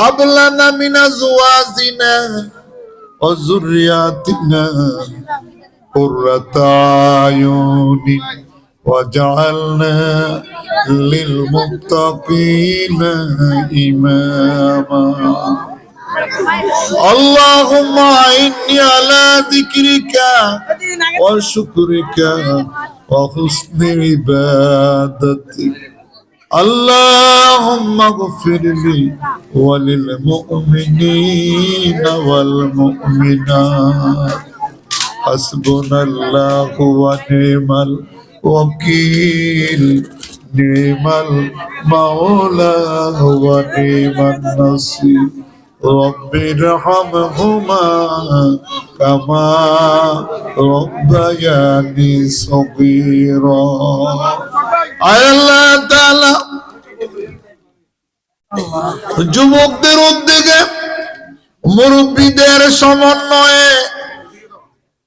হাবলানা মিনা জুওয়াজিনা ও যুররিয়াতিনা কুররাতা আয়ুনিন ওয়াজআলনা লিল মুত্তাকিনা ইমামা আল্লাহুম্মা ইন্নী আলা যিকরিকা ওয়া শুকরিকা ওয়া হুসনি ইবাদাতিক আল্লাহুম্মা গফিরলি ওয়া লিল মুমিনিনা ওয়াল মুমিনাত হাসবুনাল্লাহু ওয়া নি'মাল ওয়াকিল নি'মাল মাওলা ওয়া নি'মান নাসির রব্বিরহামহুমা কামা রব্বায়ানি সগীরা। আল্লাহ তাআলা যুবকদের উদ্যোগে মুরব্বীদের সমন্বয়ে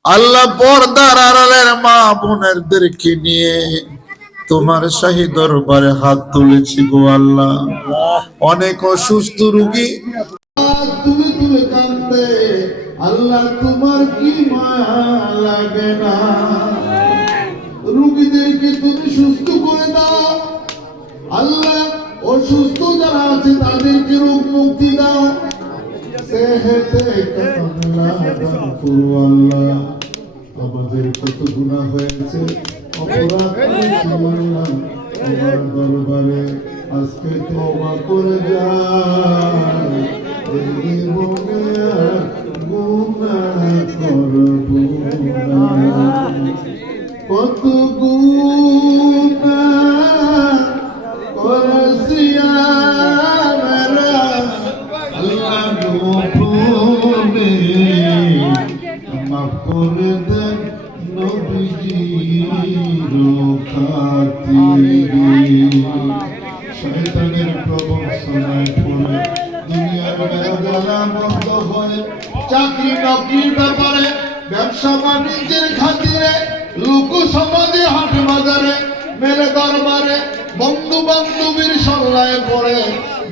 আল্লাহ পর্দার আড়ালের মা বোনেরদেরকে নিয়ে তোমার শাহী দরবারে হাত তুলেছি গো আল্লাহ। অনেক অসুস্থ রোগী তুলে তুলে কান্দে, আল্লাহ তোমার কি মায়া লাগে না? রোগীদেরকে তুমি সুস্থ করে দাও আল্লাহ। অসুস্থ যারা আছে তাদেরকে রোগ মুক্তি দাও। আমাদের কত গুনাহ হয়েছে, অপরাধ করেছি আল্লাহ, তোমার দরবারে আজকে তওবা করে যাই। এই জীবনে আর গুনাহ করব না। কত গুনাহ করেছি আমরা আল্লাহ গোপনে, মাফ করে দেন নবীজির খাতিরে। শয়তানের প্রবঞ্চনায় পড়ে দুনিয়ার বেড়াজালা বন্ধ হয়ে, চাকরি নকরির ব্যাপারে, ব্যবসা বাণিজ্যের খাতিরে, লোক সমাজে হাট বাজারে, মেলে দরবারে, বন্ধু বান্ধবীর সল্লায় পড়ে,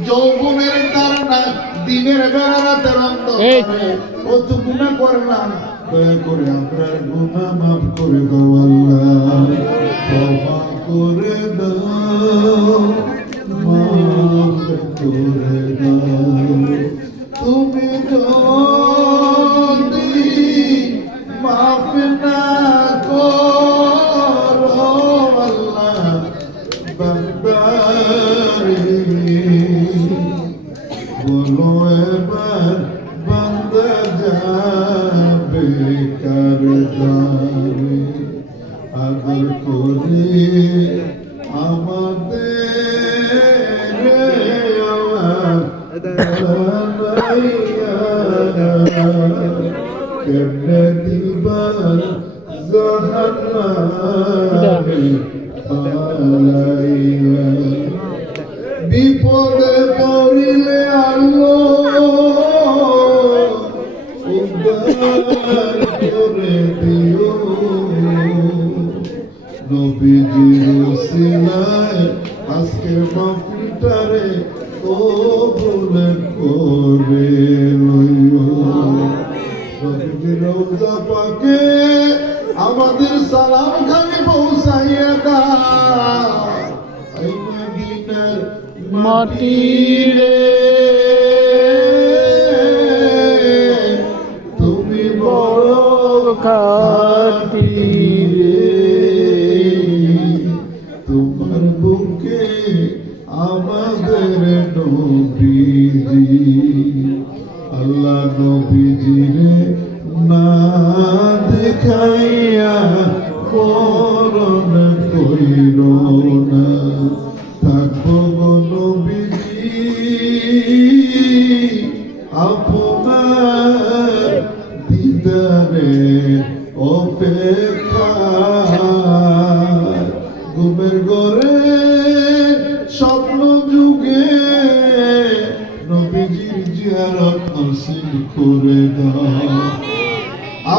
যৌবনের তারা দিনের বেলা রাতের অন্ধকারে কত গুনাহ করলাম। দয়া করে আপনার গুনাহ মাফ করে দাও আল্লাহ, ক্ষমা করে দাও, মাফ করে দাও। তুমি যদি মাফ না করো আল্লাহ বান্দারে, বলো এবার বান্দা যাবে কার দ্বারে? আদর করে আমাদের আল্লাহ কেমনে দিবা জাহান্নামে পালাইয়া। বিপদে পড়িলে আল্লাহ উদ্ধার করে দিও, নবীজির ওসিলায় আজকের মাহফিলটারে কবুল করে লইও। নবীজির রওজা পাকে আমাদের সালাম খানি পৌঁছাইয়া দাও। এই মদিনার মাটি রে তুমি বড় খাঁটি রে, তোমার বুকে আমাদের নবীজি। আল্লাহ নবীজিরে না দেখাইয়া করুণ কইর না, থাকবো গো নবীজি আপনার দিদারে অপেক্ষা। ঘুমের ঘরে স্বপ্ন যুগে নবীজির জিয়ারত হাসিল করে দাও।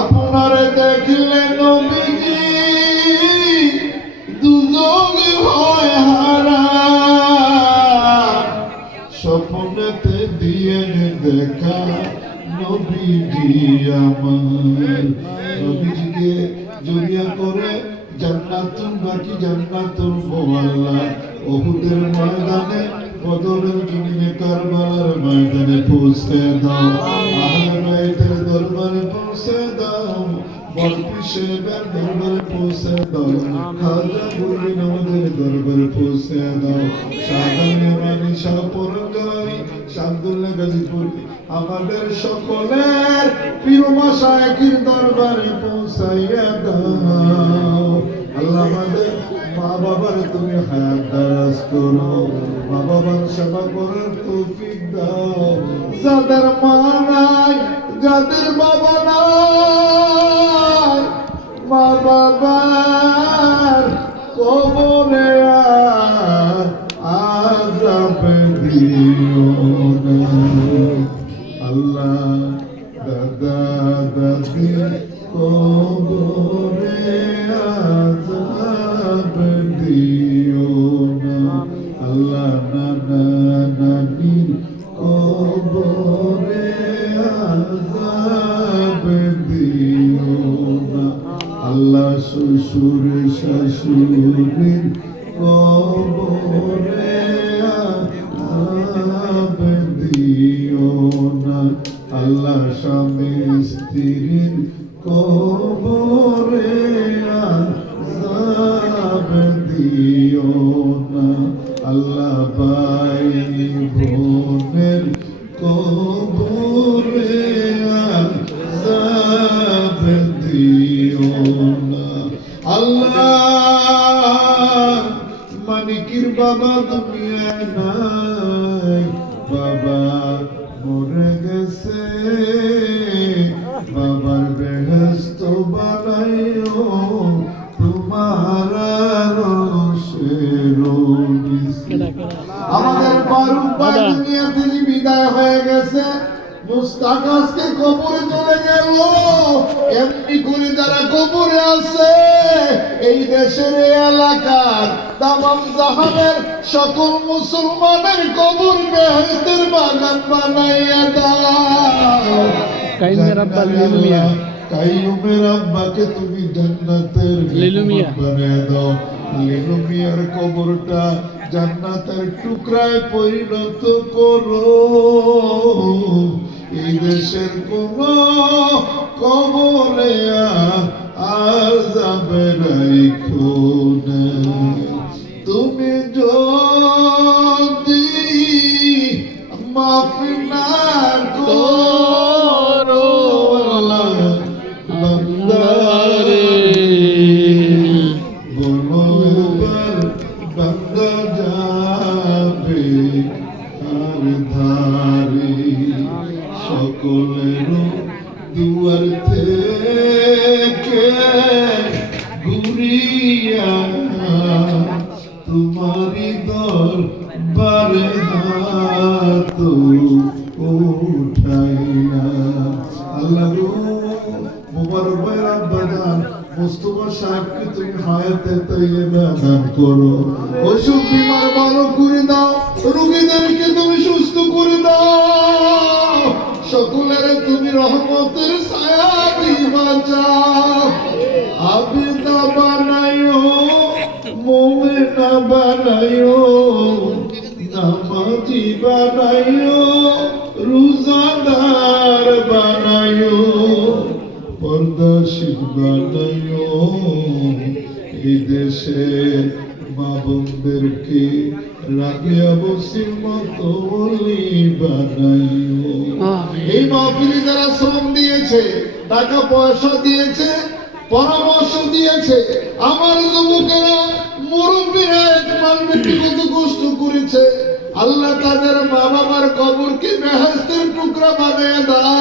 আপনারে দেখলে নবীজি দুজগ হয় হারা, স্বপ্নেতে দিয়েন দেখা নবীজি আমার। নবীজিকে জড়িয়া করে জান্নাতুল বাকি জান্নাতুল মুআল্লা উহুদের ময়দানে বদরের জমিনে কারবালার ময়দানে পৌঁছে দাও। আহলে বাইতের দরবারে পৌঁছে দাও। মৌলভী সাহেবের দরবারে পৌঁছে দাও। খাজা বুড়ি আমাদের দরবারে পৌঁছে দাও। শাহজাহান ইয়ামানি শাহ পরঞ্জানি শামদুল্লাহ গাজীপুরি আমাদের সকলের পীর মাশায়েখের দরবারে পৌঁছাইয়া দাও। আল্লাহ আমাদের মা বাবার তুমি হায়াত দারাজ করো। মা বাবার সেবা করার তৌফিক দাও। যাদের মা নাই, যাদের বাবা নাই, মা বাবার কবরে আযাব দিও না। আল্লাহ দাদা দাদি কবরে আযাব দিও না। আল্লাহ নানা নানির কবরে আযাব দিও না। আল্লাহ শ্বশুর শাশুড়ির কবরে আযাব দিও না। আল্লাহ স্বামী স্ত্রীর কবরে আযাব দিও না। আল্লাহ ভাই বোনের কবরে আযাব দিও না। আল্লাহ মানিকের বাবা দুনিয়ায় নাই, বাবা মরে গেছে। বাবার বেহেশত বানাইও তোমার রোশের নিচে। আমাদের ফারুক ভাই দুনিয়া থেকে বিদায় হয়ে গেছে। মুস্তাক আজকে কবরে চলে গেল। এমনি করে যারা কবরে আছে এই দেশের এলাকার তামাম জাহানের সকল মুসলমানের কবর বেহেশতের বাগান বানাইয়া দাও। কাইমের আব্বা লিলু মিয়া, কাইমের আব্বাকে তুমি জান্নাতের লিলু মিয়া বানিয়ে দাও। লিলু মিয়ার কবরটা জান্নাতের টুকরায় পরিণত করো। এই দেশের কোন কবরে আযাব রাইখো না। তুমি যদি মাফ না করো বান্দারে, বলো এবার বান্দা যাবে আর ধারে। সকলের দুয়ার থেকে ঘুরিয়া তোমারি দরবারে হাত উঠাইয়া। আল্লাহ গো মুবারক ভাইয়ের আব্বা জান মুস্তাফা সাহেবকে তুমি হায়াতে তাইয়্যিবা দান করো। অসুখ বিমার ভালো করে দাও। রোগীদেরকে তুমি সুস্থ করে দাও। সকলের তুমি রহমতের ছায়া দিয়ে বাঁচাও। আবেদা বানাইও, মুমিনা বানাইও, নামাজি বানাইও, রোজাদার বানাইও, পর্দাশীল বানাইও। এই দেশের মা বোনদেরকে রাবিয়া বসির মতো ওলি বানাইও। এই মাহফিলে যারা শ্রম দিয়েছে, টাকা পয়সা দিয়েছে, পরামর্শ দিয়েছে, আমার যুবকেরা মুরব্বীরা একবার ব্যক্তিগত কষ্ট করেছে, আল্লাহ তাদের মা বাবার কবরকে বেহেশতের টুকরা বানিয়ে দাও।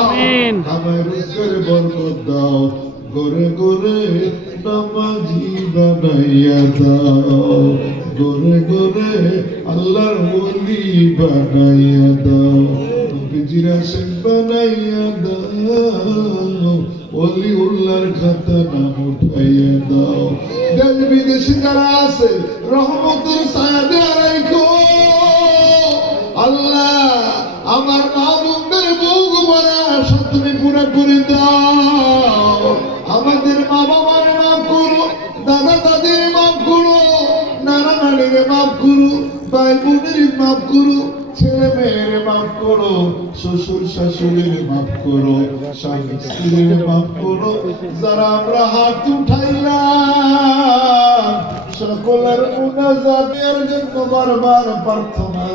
আমিন। আমার রোজগারে বরকত দাও। ঘরে ঘরে নামাজি বানাইয়া দাও। ঘরে ঘরে আল্লাহর ওলি বানাইয়া দাও। নবীজির আশিক বানাইয়া দাও। ওলি উল্লাহর খাতা নাম উঠাইয়া দাও। দেশ বিদেশে যারা আছে রহমতের ছায়া দেয়া রাখো। আল্লাহ ভাই বোনের মাফ করো, ছেলে মেয়ের মাফ করো, শ্বশুর শাশুড়ির মাফ করো, স্বামী স্ত্রীর মাফ করো। যারা আমরা হাত উঠাইলাম সকলের মুনাজাতের জন্য বারবার প্রার্থনা,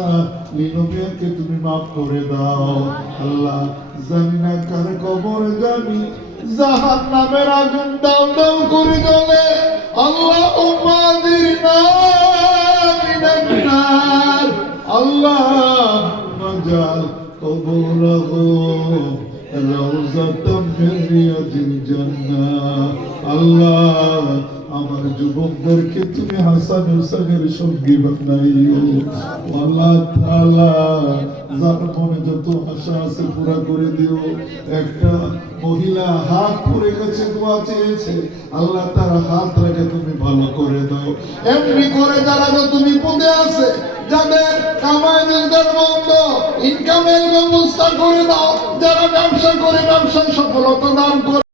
লিনুমিয়াকে তুমি মাফ করে দাও আল্লাহ। জানি না কার কবর জানি জাহান্নামের আগুন দাও দাও করে জ্বলে আল্লাহ। উম্মাদের নার আল্লাহ নাজাল কবরহু রাউযাতাম মিন রিয়াজিল জান্নাহ। আল্লাহ আমার যুবকদেরকে তুমি হাসান হুসাইনের সঙ্গী বানাইও আল্লাহ তাআলা। যার মনে যত আশা আছে পুরা করে দিও। একটা মহিলা হাত পড়ে গেছে, দোয়া চেয়েছে, আল্লাহ তার হাত রেখে তুমি ভালো করে দাও। এমনি করে যারা তুমি পদে আছে, যাদের কামাই রোজগার বন্ধ, ইনকামের ব্যবস্থা করে দাও। যারা ব্যবসা করে ব্যবসায় সফলতা দান করে